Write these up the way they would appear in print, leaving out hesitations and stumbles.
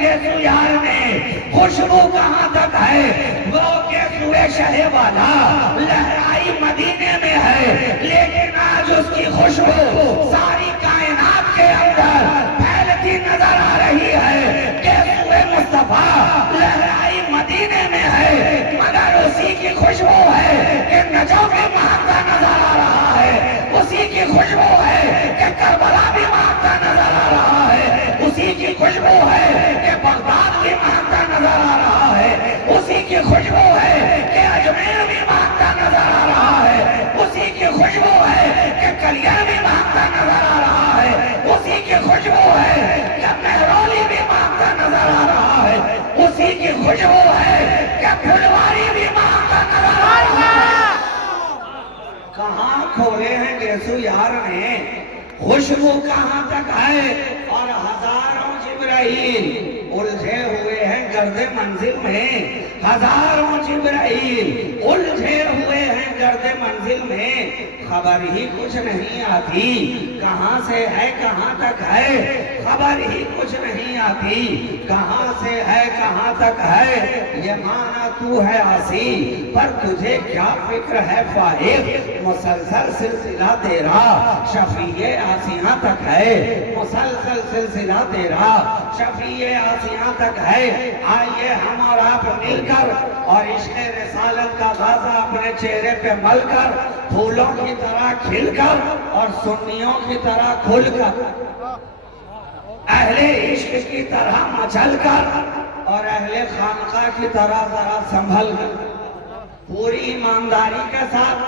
گیسو یار میں خوشبو کہاں تک ہے، وہ گیسوئے شہ والا لہرائی مدینے میں ہے، لیکن آج اس کی خوشبو ساری کائنات کے اندر پھیلتی نظر آ رہی ہے۔ گیسوئے مصطفیٰ لہرائی مدینے میں ہے، مگر اسی کی خوشبو ہے کہ نجف بھی مہکتا نظر آ رہا ہے، اسی کی خوشبو ہے کہ کربلا بھی مہکتا نظر آ رہا ہے، اسی کی خوشبو ہے کہ بغداد بھی مہکتا نظر آ رہا ہے، اسی کی خوشبو ہے کہ اجمیر بھی مہکتا نظر آ رہا ہے، اسی کی خوشبو ہے کہ کلیہ بھی مہکتا نظر آ رہا ہے، اسی کی خوشبو ہے کہ مہرولی بھی مہکتا نظر آ رہا ہے، اسی کی خوشبو ہے کہ پھلواری بھی مہکتا نظر آ رہا ہے۔ کہاں کھولے ہیں گیسو یار نے، خوشبو کہاں تک ہے، اور ہزاروں جبرائیل الجھے ہوئے ہیں گرد منزل میں، ہزاروں جبرائیل الجھے ہوئے ہیں گرد منزل میں، خبر ہی کچھ نہیں آتی کہاں سے ہے کہاں تک ہے، خبر ہی کچھ نہیں آتی کہاں سے ہے کہاں تک ہے، یہ مانا تو ہے آسی پر تجھے کیا فکر ہے فائق، مسلسل سلسلہ تیرا شفیع آسیاں تک ہے، مسلسل سلسلہ تیرا شفیع آسیاں تک ہے۔ آئیے ہم اور آپ مل کر اور عشق رسالت کا غازہ اپنے چہرے پہ مل کر، پھولوں کی طرح کھل کر اور سنیوں کی طرح کھل کر، اہل عشق کی طرح مچل کر اور اہل خانقاہ کی طرح ذرا سنبھل کر، پوری ایمانداری کے ساتھ،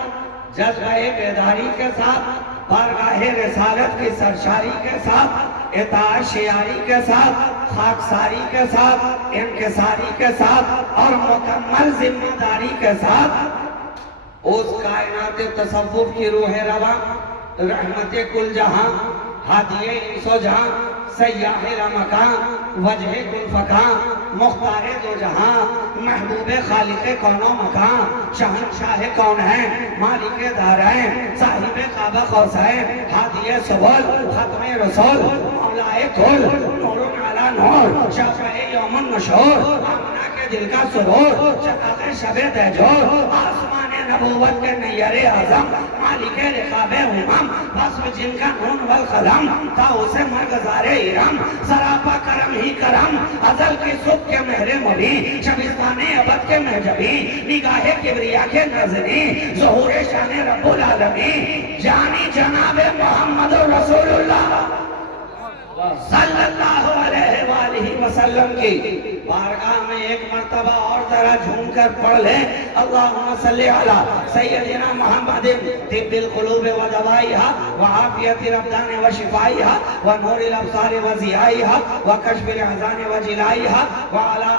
جذبہ بیداری کے ساتھ، بارگاہ رسالت کی سرشاری کے ساتھ، اطاعت شیاری کے ساتھ، خاکساری کے ساتھ، انکساری کے ساتھ اور مکمل ذمہ داری کے ساتھ اس کائنات تصوف کی روح رواں، رحمت کل جہاں، ہادی انس و جہاں، سیاح لامکان، وجہ کل فکان، مختار دو جہاں، محبوب خالق کون و مکان، شہنشاہ کون ہے، مالک دارین، صاحب قاب قوسین، ہادی سبل، ختم رسول، مولائے کل، نور علی نور، شفع یوم النشور، آمنہ کے دل کا سرور، شفاق شب تہجور، آسمان نبوت کے نیر اعظم، مالک رقاب امم، بسم جن کا نون والقلم، تا اسے مرگزار ارم، سراپا کرم ہی کرم، ازل کی صبح کے مہر مبین، شبستان ابد کے محجبی، نگاہ کبریا کے ناظرین، ظہور شان رب العالمین، جانی جناب محمد رسول اللہ صلی اللہ علیہ وآلہ وسلم کی بارگاہ میں ایک مرتبہ اور ذرا جھوم کر پڑھ لیں، اللہم صلی علی سیدنا محمد طب القلوب و دوائیہا و عافیت الابدان و شفائیہا و نور الابصار و ضیائیہا و کشف الاحزان و جلائیہا و علی